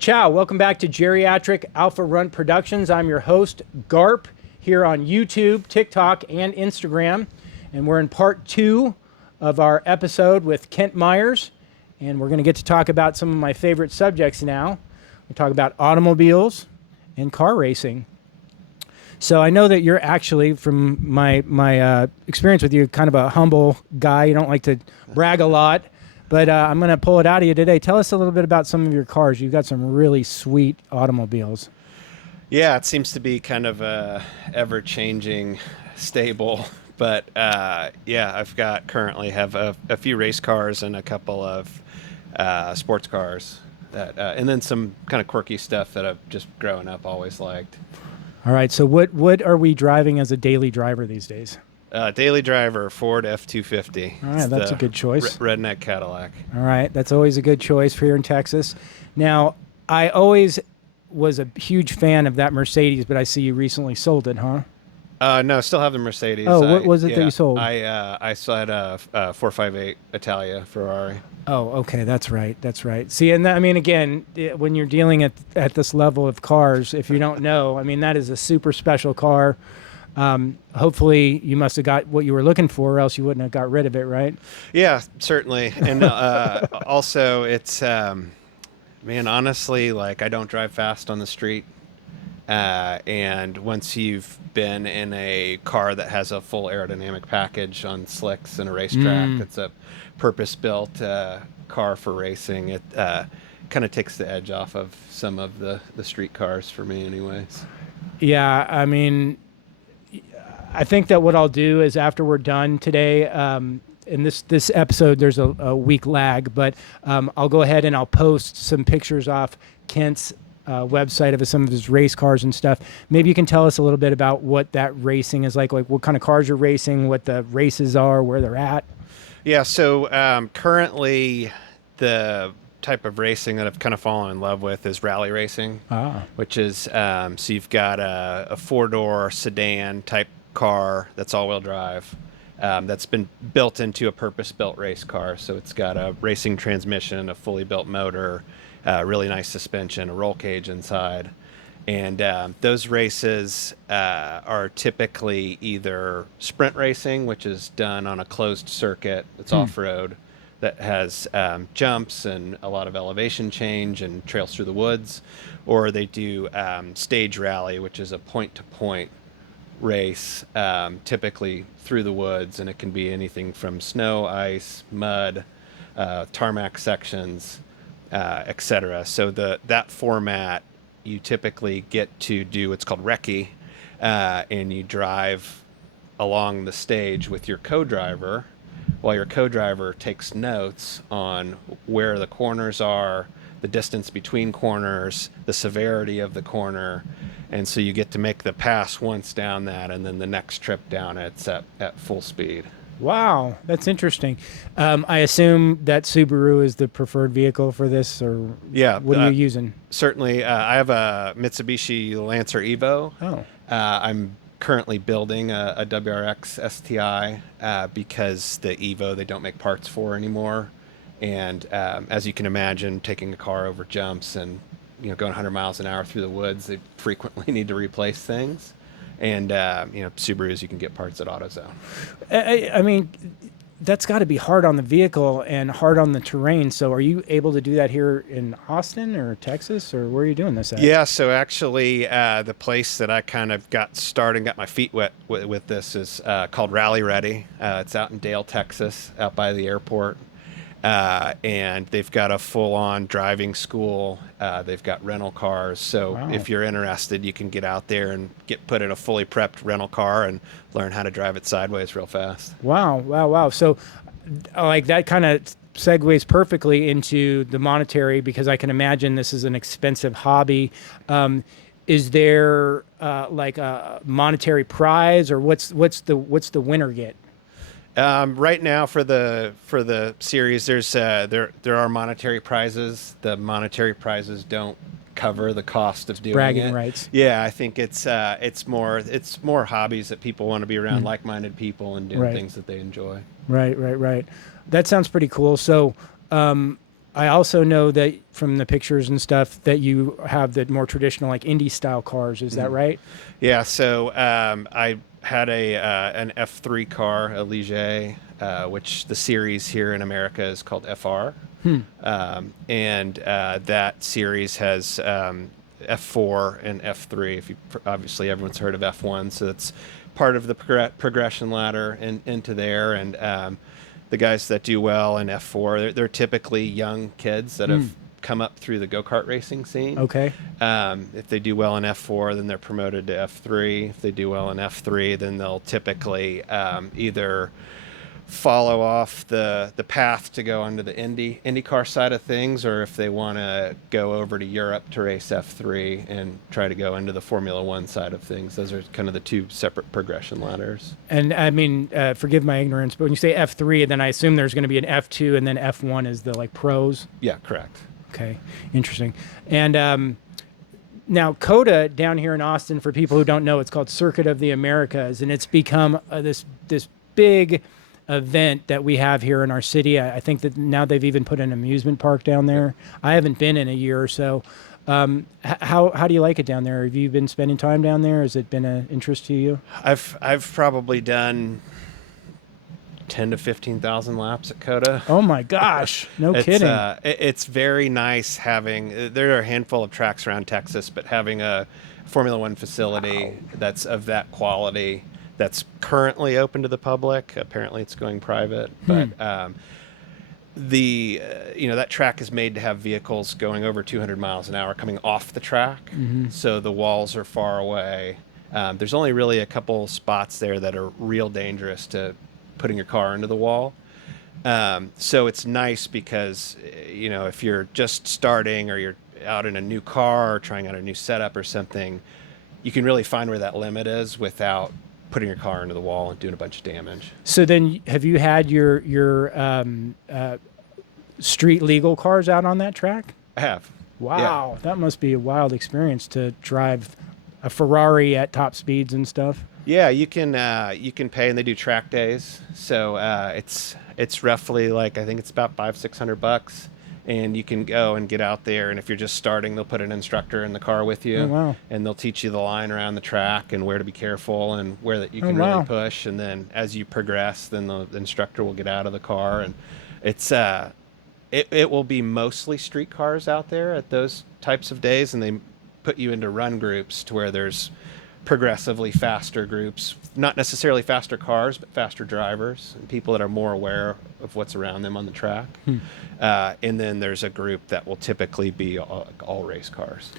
Ciao, welcome back to Geriatric Alpha Runt Productions. I'm your host, Garp, here on YouTube, TikTok, and Instagram. And we're in part 2 of our episode with Kent Myers. And we're going to get to talk about some of my favorite subjects now. We talk about automobiles and car racing. So I know that you're actually, from my experience with you, kind of a humble guy. You don't like to brag a lot. But I'm going to pull it out of you today. Tell us a little bit about some of your cars. You've got some really sweet automobiles. Yeah, it seems to be kind of ever-changing, stable. But yeah, I've got currently have a few race cars and a couple of sports cars, and then some kind of quirky stuff that I've just growing up always liked. All right. So what are we driving as a daily driver these days? Daily driver, Ford F-250. All right, that's a good choice. Redneck Cadillac. All right, that's always a good choice for here in Texas. Now, I always was a huge fan of that Mercedes, but I see you recently sold it, huh? No, still have the Mercedes. Oh, what was it that you sold? I still had a 458 Italia Ferrari. Oh, okay, that's right. See, and that, I mean, again, when you're dealing at this level of cars, if you don't know, I mean, that is a super special car. Hopefully you must have got what you were looking for, or else you wouldn't have got rid of it, right? Yeah, certainly. And also it's, man, honestly, like I don't drive fast on the street. And once you've been in a car that has a full aerodynamic package on slicks and a racetrack, it's a purpose-built car for racing. It kind of takes the edge off of some of the street cars for me anyways. Yeah, I mean, I think that what I'll do is after we're done today, in this episode, there's a week lag, but I'll go ahead and I'll post some pictures off Kent's website of some of his race cars and stuff. Maybe you can tell us a little bit about what that racing is like what kind of cars you're racing, what the races are, where they're at. Yeah, so currently the type of racing that I've kind of fallen in love with is rally racing, which is, so you've got a four-door sedan type car that's all-wheel drive, that's been built into a purpose-built race car. So it's got a racing transmission, a fully built motor, really nice suspension, a roll cage inside. And those races are typically either sprint racing, which is done on a closed circuit, it's off-road, that has jumps and a lot of elevation change and trails through the woods, or they do stage rally, which is a point-to-point race, typically through the woods, and it can be anything from snow, ice, mud, tarmac sections, etc. So that format, you typically get to do what's called recce, and you drive along the stage with your co-driver, while your co-driver takes notes on where the corners are, the distance between corners, the severity of the corner, and so you get to make the pass once down that, and then the next trip down it's at full speed. Wow, that's interesting. I assume that Subaru is the preferred vehicle for this, or yeah, what are you using? Certainly, I have a Mitsubishi Lancer Evo. Oh, I'm currently building a WRX STI because the Evo they don't make parts for anymore, and as you can imagine, taking a car over jumps and going 100 miles an hour through the woods, they frequently need to replace things. And Subarus, you can get parts at AutoZone. I mean, that's got to be hard on the vehicle and hard on the terrain. So are you able to do that here in Austin or Texas, or where are you doing this at? Yeah, so actually the place that I kind of got started, got my feet wet with this is called Rally Ready. It's out in Dale, Texas, out by the airport. And they've got a full-on driving school. They've got rental cars. So if you're interested, you can get out there and get put in a fully prepped rental car and learn how to drive it sideways real fast. Wow. So like that kind of segues perfectly into the monetary, because I can imagine this is an expensive hobby. Is there like a monetary prize, or what's the winner get? Right now for the series, there are monetary prizes. The monetary prizes don't cover the cost of doing bragging rights. Yeah, I think it's more hobbies that people want to be around like-minded people and doing things that they enjoy. Right. That sounds pretty cool. So I also know that from the pictures and stuff that you have the more traditional like Indy style cars. Is that right? Yeah, so I had an F3 car, a Ligier, which the series here in America is called FR. And that series has F4 and F3. If you obviously everyone's heard of F1, so that's part of the progression ladder into there. And the guys that do well in F4, they're typically young kids that have come up through the go-kart racing scene. Okay. If they do well in F4, then they're promoted to F3. If they do well in F3, then they'll typically either follow off the path to go onto the IndyCar side of things, or if they want to go over to Europe to race F3 and try to go into the Formula One side of things. Those are kind of the two separate progression ladders. And I mean, forgive my ignorance, but when you say F3, then I assume there's going to be an F2 and then F1 is the like pros. Yeah, correct. Okay, interesting. And now COTA down here in Austin, for people who don't know, it's called Circuit of the Americas, and it's become this big event that we have here in our city. I think that now they've even put an amusement park down there. I haven't been in a year or so. How do you like it down there? Have you been spending time down there? Has it been an interest to you? I've probably done 10 to 15,000 laps at COTA. Oh my gosh, no kidding. It's very nice having, there are a handful of tracks around Texas, but having a Formula One facility that's of that quality, that's currently open to the public. Apparently it's going private, but that track is made to have vehicles going over 200 miles an hour coming off the track. So the walls are far away. There's only really a couple spots there that are real dangerous to putting your car into the wall. So it's nice because, if you're just starting or you're out in a new car or trying out a new setup or something, you can really find where that limit is without putting your car into the wall and doing a bunch of damage. So then have you had your street legal cars out on that track? I have. Wow. Yeah. That must be a wild experience to drive a Ferrari at top speeds and stuff. Yeah, you can pay, and they do track days. So it's roughly like, I think it's about $500-600, and you can go and get out there. And if you're just starting, they'll put an instructor in the car with you. Oh, wow. And they'll teach you the line around the track and where to be careful and where that you can really push. And then as you progress, then the instructor will get out of the car, and it's it will be mostly street cars out there at those types of days, and they put you into run groups to where there's progressively faster groups, not necessarily faster cars, but faster drivers and people that are more aware of what's around them on the track. And then there's a group that will typically be all race cars.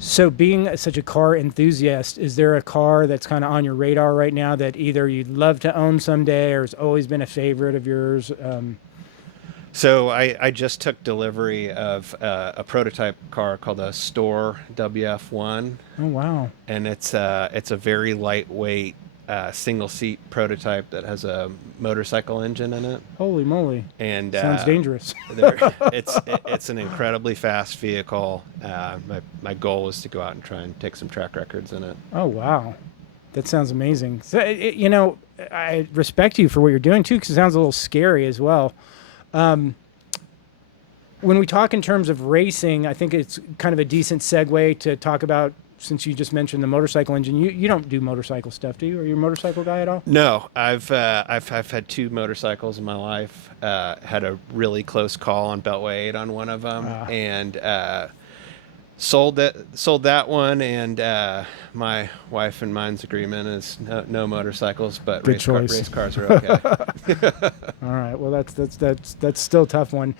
So being such a car enthusiast, is there a car that's kind of on your radar right now that either you'd love to own someday or has always been a favorite of yours? So I just took delivery of a prototype car called a Store WF1. Oh, wow. And it's a very lightweight single seat prototype that has a motorcycle engine in it. Holy moly. And sounds dangerous. It's an incredibly fast vehicle. My goal is to go out and try and take some track records in it. Oh, wow. That sounds amazing. So, I respect you for what you're doing too, because it sounds a little scary as well. When we talk in terms of racing, I think it's kind of a decent segue to talk about, since you just mentioned the motorcycle engine. You don't do motorcycle stuff, do you? Are you a motorcycle guy at all? No, I've had two motorcycles in my life. Had a really close call on Beltway 8 on one of them, and sold that one. And my wife and mine's agreement is no motorcycles, but race cars are okay. All right. Well, that's still a tough one.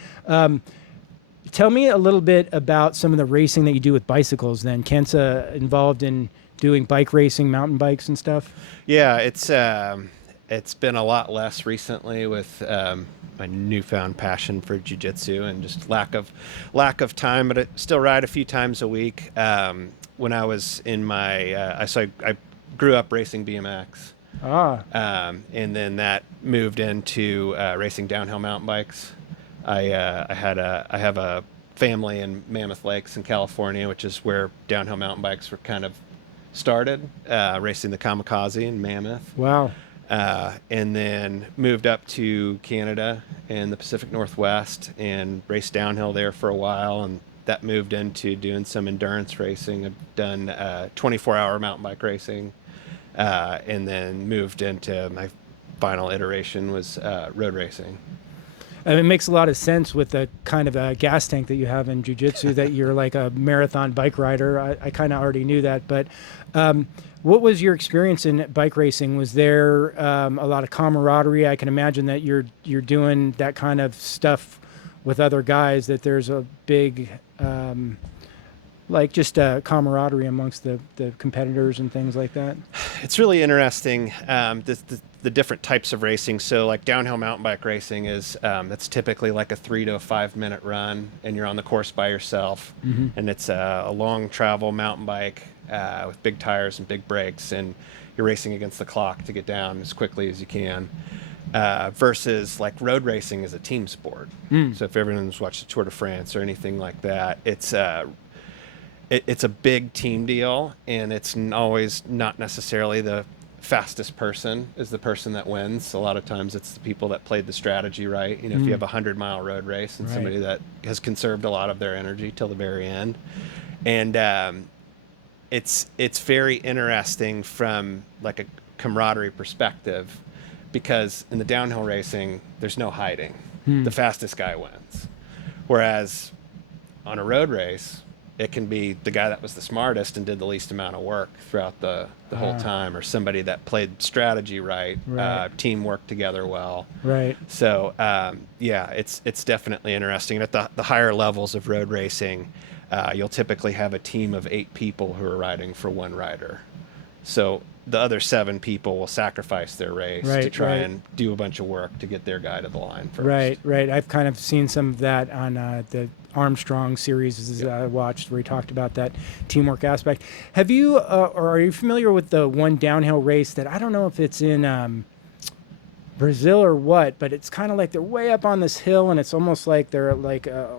Tell me a little bit about some of the racing that you do with bicycles then. Kent's involved in doing bike racing, mountain bikes and stuff? Yeah, it's been a lot less recently with my newfound passion for jiu-jitsu and just lack of time, but I still ride a few times a week. When I was in my, I grew up racing BMX. And then that moved into racing downhill mountain bikes. I have a family in Mammoth Lakes in California, which is where downhill mountain bikes were kind of started, racing the Kamikaze in Mammoth. Wow. and then moved up to Canada and the Pacific Northwest and raced downhill there for a while. And that moved into doing some endurance racing. I've done 24-hour mountain bike racing, and then moved into my final iteration was road racing. And it makes a lot of sense with the kind of a gas tank that you have in jiu-jitsu that you're like a marathon bike rider. I kind of already knew that, but what was your experience in bike racing? Was there a lot of camaraderie? I can imagine that you're doing that kind of stuff with other guys, that there's a big like just camaraderie amongst the competitors and things like that. It's really interesting, the different types of racing. So like downhill mountain bike racing is that's typically like a 3 to 5 minute run, and you're on the course by yourself. And it's a long travel mountain bike with big tires and big brakes, and you're racing against the clock to get down as quickly as you can. Versus like road racing is a team sport. So if everyone's watched the Tour de France or anything like that, it's a big team deal, and it's always not necessarily the fastest person is the person that wins. A lot of times it's the people that played the strategy right. If you have a 100-mile road race and somebody that has conserved a lot of their energy till the very end. And it's very interesting from like a camaraderie perspective, because in the downhill racing, there's no hiding. The fastest guy wins. Whereas on a road race, it can be the guy that was the smartest and did the least amount of work throughout the whole time, or somebody that played strategy right. Team worked together well. So it's definitely interesting. At the higher levels of road racing, you'll typically have a team of 8 people who are riding for one rider. So the other 7 people will sacrifice their race to try and do a bunch of work to get their guy to the line first. Right. I've kind of seen some of that on the Armstrong series I watched, where he talked about that teamwork aspect. Have you, or are you familiar with the one downhill race that, I don't know if it's in Brazil or what, but it's kind of like they're way up on this hill, and it's almost like they're like a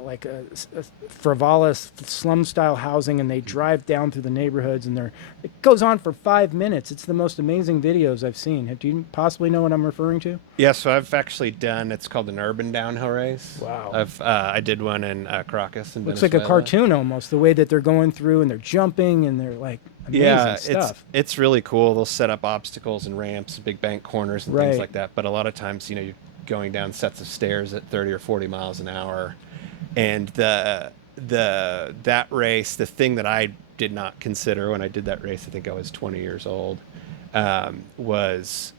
frivolous slum style housing, and they drive down through the neighborhoods, and it goes on for 5 minutes. It's the most amazing videos I've seen. Do you possibly know what I'm referring to? Yeah, so I've actually done, it's called an urban downhill race. Wow. I did one in Caracas in Looks Venezuela. like a cartoon almost, the way that they're going through and they're jumping and they're like amazing stuff. It's really cool. They'll set up obstacles and ramps, big bank corners and things like that. But a lot of times, you're going down sets of stairs at 30 or 40 miles an hour. And that race, the thing that I did not consider when I did that race, I think I was 20 years old, was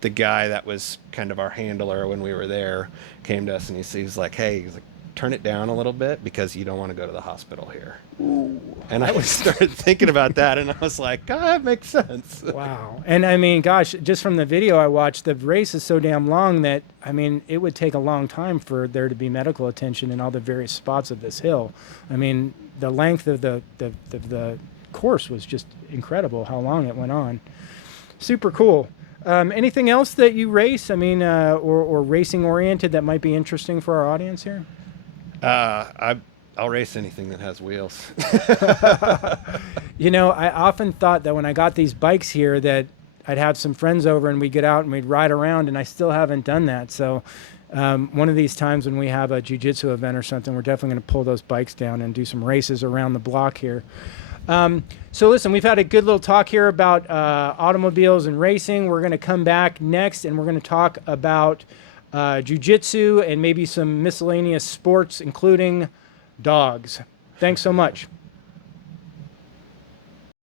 the guy that was kind of our handler when we were there came to us, and he's like, hey, turn it down a little bit because you don't want to go to the hospital here. Ooh. And I started thinking about that, and I was like, God, that makes sense. Wow. And I mean, gosh, just from the video I watched, the race is so damn long that, I mean, it would take a long time for there to be medical attention in all the various spots of this hill. I mean, the length of the course was just incredible, how long it went on. Super cool. Anything else that you race, I mean, or racing oriented, that might be interesting for our audience here? I'll race anything that has wheels. I often thought that when I got these bikes here that I'd have some friends over and we'd get out and we'd ride around, and I still haven't done that. So one of these times when we have a jiu-jitsu event or something, we're definitely going to pull those bikes down and do some races around the block here. So listen, we've had a good little talk here about automobiles and racing. We're going to come back next, and we're going to talk about jiu-jitsu and maybe some miscellaneous sports, including dogs. Thanks so much.